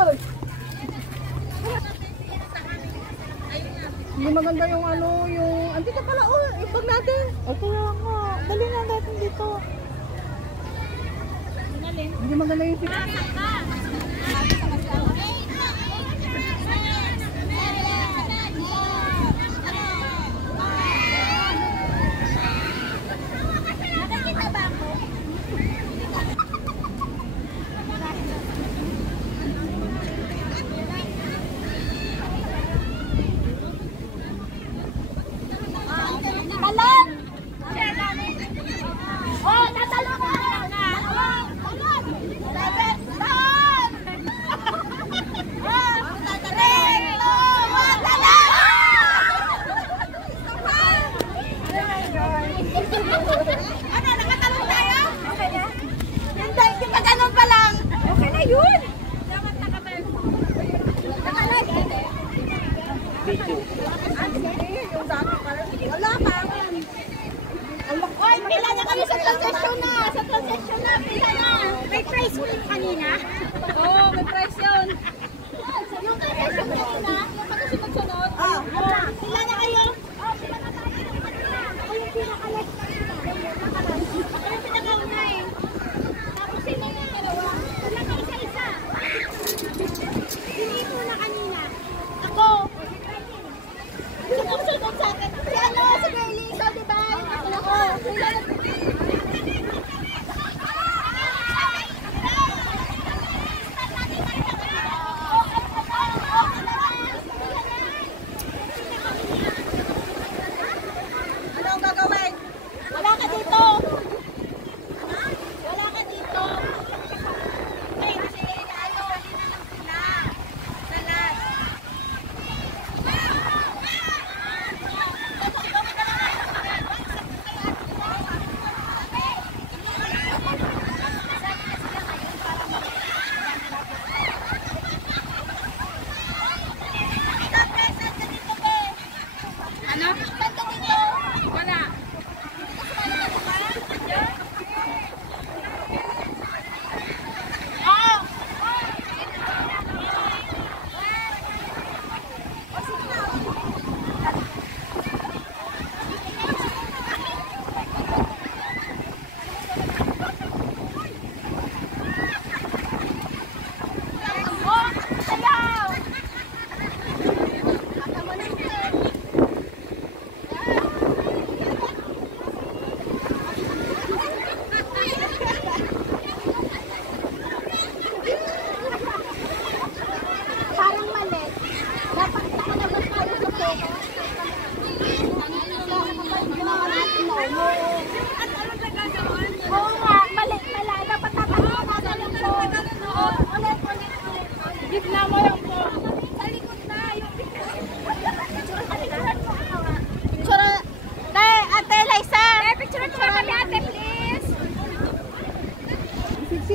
Hindi maganda yung ano, yung... Andito pala, oh, yung bag natin. O, kaya nga. Dali na natin dito. Hindi maganda yung... May price mo yung kanina? Oo, may price yun. Yung kanina, yung pagkasunod-sunod. Sila na kayo. Sila na tayo. Ako yung pinakalas kanina. Ako yung pinakauna eh. Tapos sila yung dalawa. Sila na isa-isa. Hindi mo na kanina. Ako. Sunod-sunod sa akin. Si ano, si Girlie. Ikaw diba? Ako. Sila na.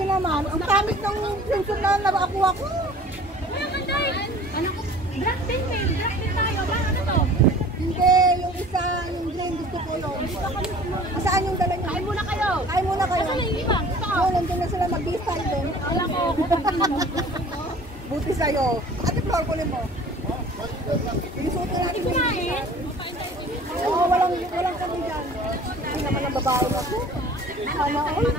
Naman, ang pangit ng sensor na nakakuha ko. Ano ko? Black din eh. Black din tayo. Ano to? Hindi, yung isa, yung green, gusto ko yun. Saan yung dala nyo? Kain muna kayo. Kain muna kayo. Saan yung iba? Oo, nandun na sila mag-distal din. Alam ko. Buti sa'yo. Ate Flor, kunin mo. Pinisuto natin. Kumain? Oo, walang kami dyan. Hindi naman ang babae na po. Sana all.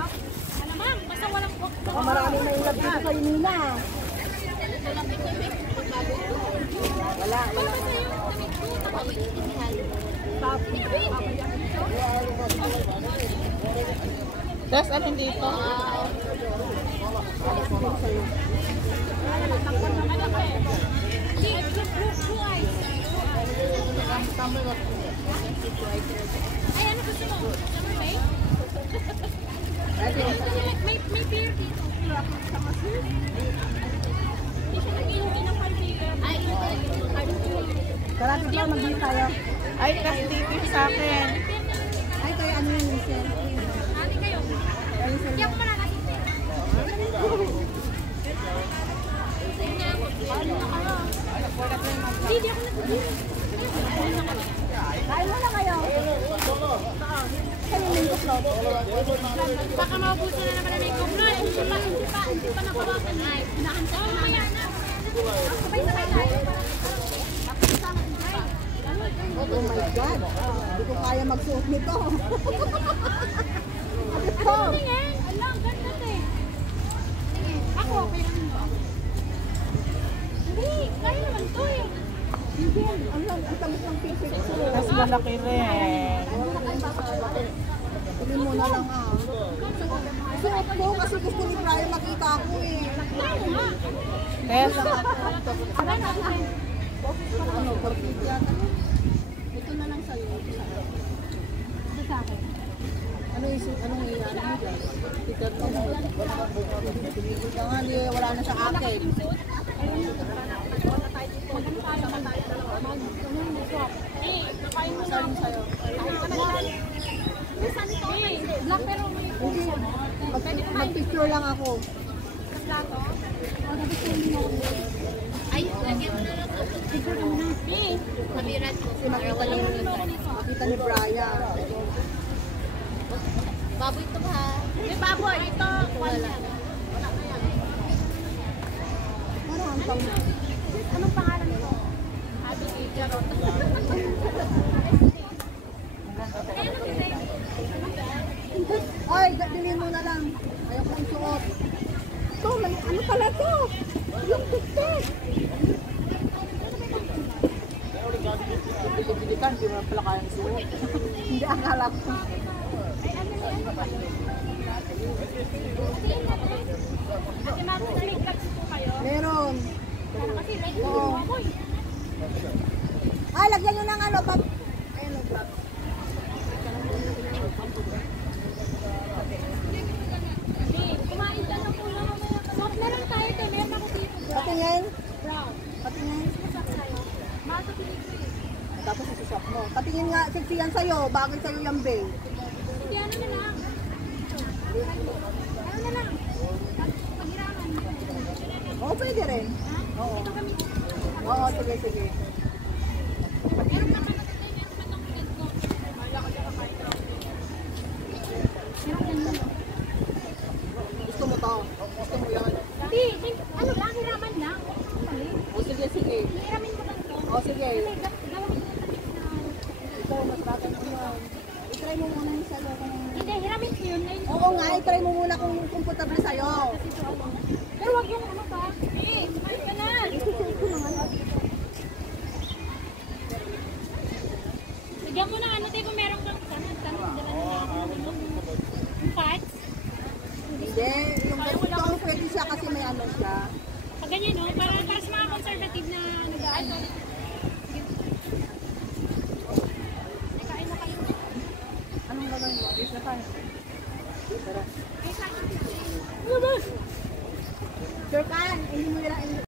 Alamang, basta walang book. Baka maraming may love dito kay Nina. Wala. Tapos alin dito? Ay, ano gusto mo? Summer May? May beer dito. Hindi siya nag-inumin ng hardware. Ay, Tara, tigla, mag-beer tayo. Ay, kasi dito sa akin. Ay, tayo ano yung Michelle? ate kayo. Hindi ako malalaking beer. Hindi ako nag-beer. Kain mo na kayo. Kayo yung kuplot. Baka maubusan na naman na may kumlo. Hindi pa nabawasan. Ay, pinakanta ko mamaya na. Sabay-sabay tayo. Oh my God. Hindi ko kaya magsuot nito. Ito. Tingin. Ala, ang ganda eh. Tingin. Ako, okay lang ba? Hindi, kaya naman to eh. Hindi. Ang tamis ng pipit ko. Tapos malaki rin. Tuloy mo na lang ah. Suot ko kasi gusto ni Brian makita ako eh. Tayo nga. Test. Sabay natin. Ano, perfect yata. Ito na lang sa'yo. Ito sa akin. Anong iyan mo dyan? Tikat mo. Tumigil ka nga, wala na sa akin. Masaling sa'yo. Black pero may Hindi, mag-picture lang ako. plato. Ay, lagyan mo na lang ito. Picture mo na. Kabiran ko. Kasi makita ni Brian. Baboy ito ha. May baboy. Ito. Wala. Ano ang tamis? Anong pangalan nito? Happy Charot. Ay, bilhin mo na lang. Ayaw ko ang suot. Ito, ano pala to? Yung tiktik. Bili-bili ka, hindi mo pala kayang suot. Hindi, akala ko. Kasi mag-make vlogs po kayo. Meron. Kasi ready Oo. yung baboy. Ay, lagyan nyo ng ano, pag... Ayun, no, vlog. Hindi, kumain ka na po lang mamaya. Soft na lang tayo to. Meron ako dito. Patingin. Brown. Patingin. Masak tayo. Mato pinipili. Tapos isusap mo. Patingin nga, sexy yan sa'yo. Bagay sa'yo yung babe. Hindi, ano na lang. Ano na lang. Paghiraman. Oo, pwede rin. Ha? Oo. Ito kami. Oo, sige, sige. Meron naman meron pa tong kid ko. Wala ko siya kakain daw. Meron ganun. Gusto mo to? Gusto mo yan? Hindi, ano lang, hiraman lang. Mali. O, sige, sige. Hiramin mo lang to. O, sige. Kasi gawin ko na Ito, masaratan mo yan. I-try mo muna yung sa'yo. Hindi, hiramin ko yun. Ngayon. Oo nga, i-try mo muna kung comfortable sa'yo. Pero wag yung ano ba? Eh, kumain ka na. Isusuot ko naman. Bigyan mo na ano, tayo kung meron kang tanong, dala na yung parts. Hindi, yung ganito ang pwede siya kasi may ano siya. Pag ganyan, no? Para sa mga conservative na nag-aano. Nakain na kayo. Anong gagawin mo? Yes na tayo. Tara. Ay, sa akin. Ano ba? Sure ka? Hindi mo nila,